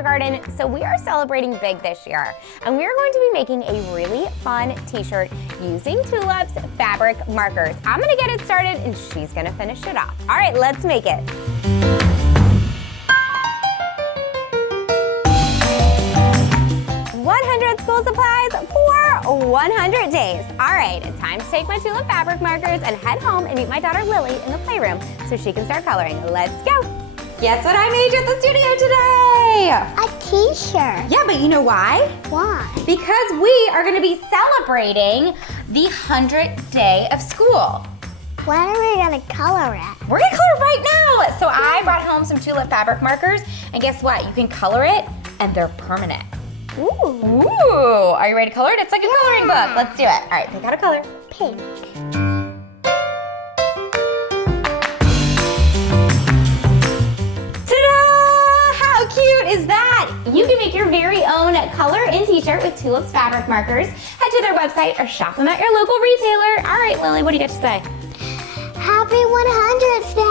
kindergarten, so we are celebrating big this year. And we are going to be making a really fun t-shirt using Tulip's Fabric Markers. I'm gonna get it started and she's gonna finish it off. All right, let's make it. School supplies for 100 days. All right, it's time to take my Tulip Fabric Markers and head home and meet my daughter Lily in the playroom so she can start coloring. Let's go. Guess what I made at the studio today? A t-shirt. Yeah, but you know why? Why? Because we are gonna be celebrating the 100th day of school. When are we gonna color it? We're gonna color right now. So I brought home some Tulip Fabric Markers, and guess what? You can color it and they're permanent. Ooh. Ooh, are you ready to color it? It's like a coloring book. Let's do it. All right, pick out a color. Pink. Ta-da! How cute is that? You can make your very own color and t-shirt with Tulip's Fabric Markers. Head to their website or shop them at your local retailer. All right, Lily, what do you got to say? Happy 100th day!